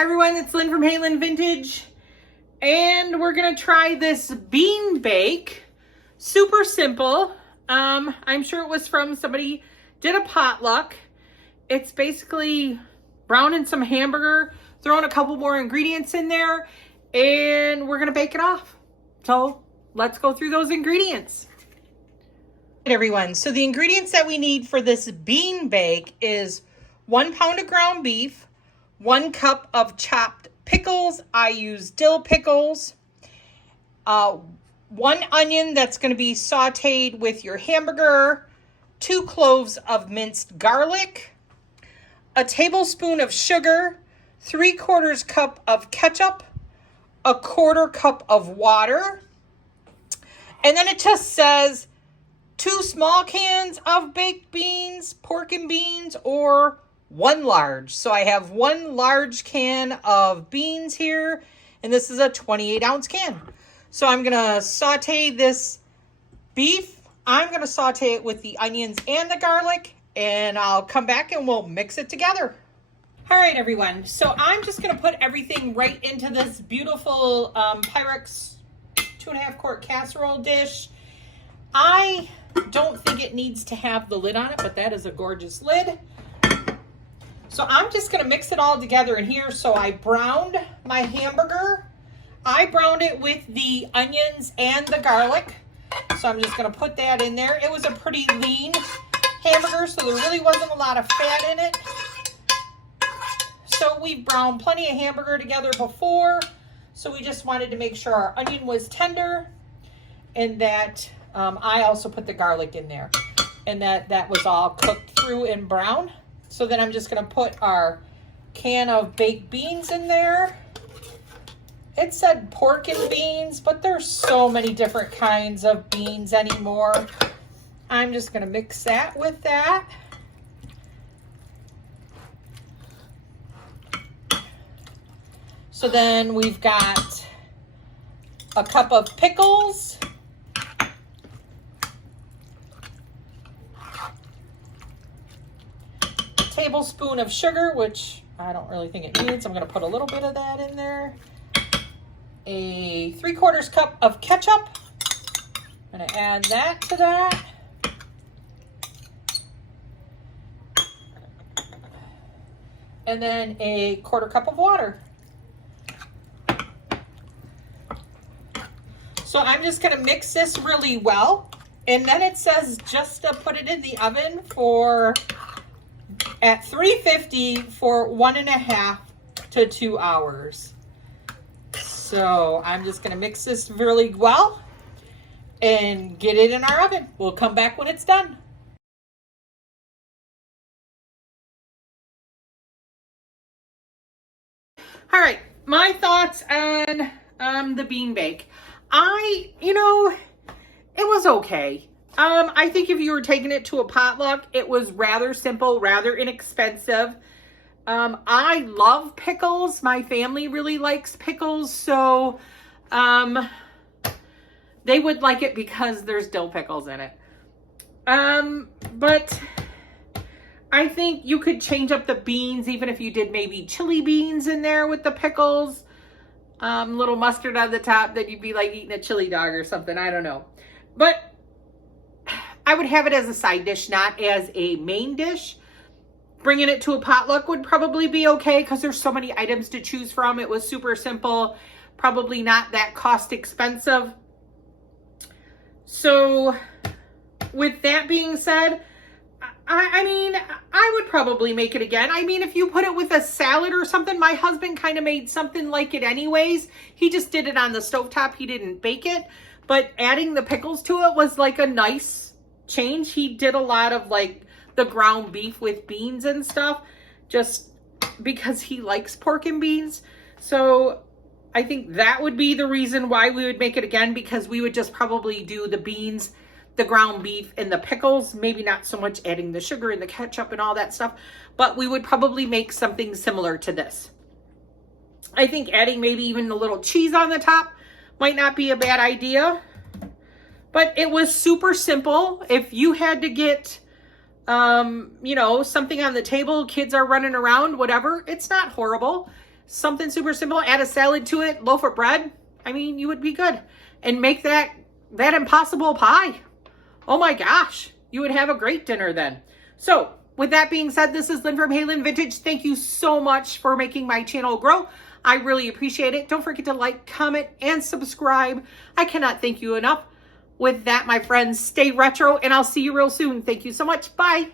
Hi everyone, it's Lynn from Hey Lynn Vintage, and we're gonna try this bean bake. Super simple. I'm sure it was from somebody did a potluck. It's basically browning some hamburger, throwing a couple more ingredients in there, and we're gonna bake it off. So let's go through those ingredients. Hey everyone, so the ingredients that we need for this bean bake is 1 pound of ground beef, 1 cup of chopped pickles. I use dill pickles. 1 onion that's going to be sauteed with your hamburger. 2 cloves of minced garlic. A tablespoon of sugar. 3/4 cup of ketchup. 1/4 cup of water. And then it just says 2 small cans of baked beans, pork and beans, or 1 large. So I have 1 large can of beans here, and this is a 28-ounce can. So I'm gonna saute this beef. I'm gonna saute it with the onions and the garlic, and I'll come back and we'll mix it together. All right, everyone. So I'm just gonna put everything right into this beautiful Pyrex 2.5 quart casserole dish. I don't think it needs to have the lid on it, but that is a gorgeous lid. So I'm just gonna mix it all together in here. So I browned my hamburger. I browned it with the onions and the garlic. So I'm just gonna put that in there. It was a pretty lean hamburger, so there really wasn't a lot of fat in it. So we browned plenty of hamburger together before. So we just wanted to make sure our onion was tender, and that I also put the garlic in there, and that was all cooked through and brown. So then I'm just gonna put our can of baked beans in there. It said pork and beans, but there's so many different kinds of beans anymore. I'm just gonna mix that with that. So then we've got a cup of pickles. Tablespoon of sugar, which I don't really think it needs. I'm going to put a little bit of that in there. A 3/4 cup of ketchup. I'm going to add that to that. And then a 1/4 cup of water. So I'm just going to mix this really well. And then it says just to put it in the oven at 350 for 1.5 to 2 hours. So I'm just gonna mix this really well and get it in our oven. We'll come back when it's done. All right, my thoughts on the bean bake. It was okay. I think if you were taking it to a potluck, it was rather simple, rather inexpensive. I love pickles. My family really likes pickles, so they would like it because there's dill pickles in it. But I think you could change up the beans, even if you did maybe chili beans in there with the pickles. Little mustard on the top, then you'd be like eating a chili dog or something. I don't know. But I would have it as a side dish, not as a main dish. Bringing it to a potluck would probably be okay because there's so many items to choose from. It was super simple, probably not that cost expensive. So with that being said, I would probably make it again. I mean, if you put it with a salad or something, my husband kind of made something like it anyways. He just did it on the stovetop. He didn't bake it. But adding the pickles to it was like a nice change. He did a lot of like the ground beef with beans and stuff just because he likes pork and beans. So I think that would be the reason why we would make it again, because we would just probably do the beans, the ground beef, and the pickles. Maybe not so much adding the sugar and the ketchup and all that stuff, but we would probably make something similar to this. I think adding maybe even a little cheese on the top might not be a bad idea. But it was super simple. If you had to get something on the table, kids are running around, whatever, it's not horrible. something super simple, add a salad to it, loaf of bread. I mean, you would be good. And make that impossible pie. Oh my gosh, you would have a great dinner then. So with that being said, this is Lynn from Hey Lynn Vintage. Thank you so much for making my channel grow. I really appreciate it. Don't forget to like, comment, and subscribe. I cannot thank you enough. With that, my friends, stay retro, and I'll see you real soon. Thank you so much. Bye.